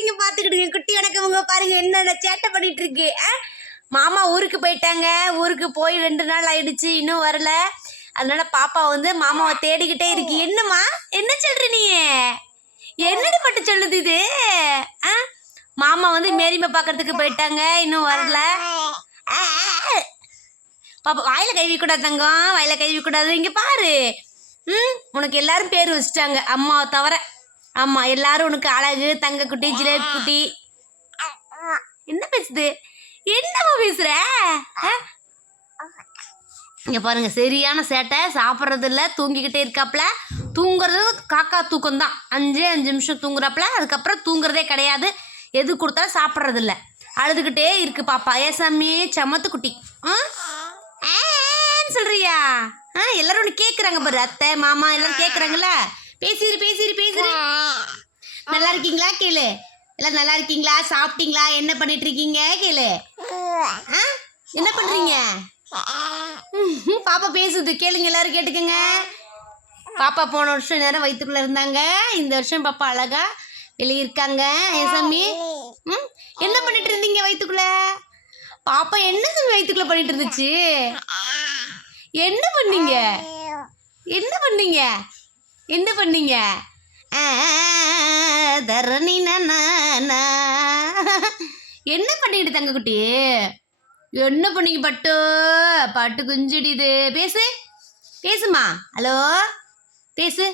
இங்க பாத்துக்கிடுங்க. குட்டி வணக்கமுங்க. பாருங்க என்னென்ன சேட்டை பண்ணிட்டு இருக்கு. மாமா ஊருக்கு போயிட்டாங்க. ஊருக்கு போய் 2 நாள் ஆயிடுச்சு, இன்னும் வரல. அதனால பாப்பா வந்து மாமாவை தேடிக்கிட்டே இருக்கு. என்னம்மா என்ன சொல்ற நீ? என்னடி பட்டு சொல்லுது இது? மாமா வந்து மேரிமை பாக்குறதுக்கு போயிட்டாங்க, இன்னும் வரல. பாப்பா வாயில கழுவி கூடாது தங்கம், வாயில கழுவி கூடாது. இங்க பாரு. உனக்கு எல்லாரும் பேர் வச்சுட்டாங்க அம்மாவை தவிர. ஆமா, எல்லாரும் உனக்கு அழகு, தங்க குட்டி, ஜிலேபி குட்டி. என்ன பேசுது? என்னம்மா பேசுற? இங்க பாருங்க, சரியான சேட்டை. சாப்பிட்றது இல்லை, தூங்கிக்கிட்டே இருக்காப்ல. தூங்குறது காக்கா தூக்கம் தான். 5 நிமிஷம் தூங்குறாப்புல, அதுக்கப்புறம் தூங்குறதே கிடையாது. எது கொடுத்தாலும் சாப்பிட்றது இல்லை, அழுதுகிட்டே இருக்கு பாப்பா. ஏசாமி சமத்து குட்டி. சொல்றியா? எல்லாரும் ஒன்று கேட்குறாங்க பாரு, அத்தை மாமா எல்லாரும் கேட்குறாங்கல்ல. பேசிடு பேசிடு பேசிடு. நல்லா இருக்கீங்களா கேளு. எல்லாம் நல்லா இருக்கீங்களா? சாப்பிட்டீங்களா? என்ன பண்ணிட்டு இருக்கீங்க கேளு. என்ன பண்றீங்க? பாப்பா பேசுது, கேளுங்க, எல்லாரும் கேட்டுக்கங்க. பாப்பா போன வருஷம் நேரம் வயிற்றுக்குள்ள இருந்தாங்க. இந்த வருஷம் பாப்பா அழகா வெளியே இருக்காங்க. ஏசாமி என்ன பண்ணிட்டு இருந்தீங்க வயிற்றுக்குள்ள? பாப்பா என்ன வயிற்றுக்குள்ள பண்ணிட்டு இருந்துச்சு? என்ன பண்ணீங்க? என்ன பண்ணீங்க? என்ன பண்ணீங்க? தரணி என்ன பண்ணிட்டு தங்க குட்டி? என்ன பண்ணீங்க பட்டு? பட்டு குஞ்சிடிது. பேசு பேசுமா. ஹலோ பேசு.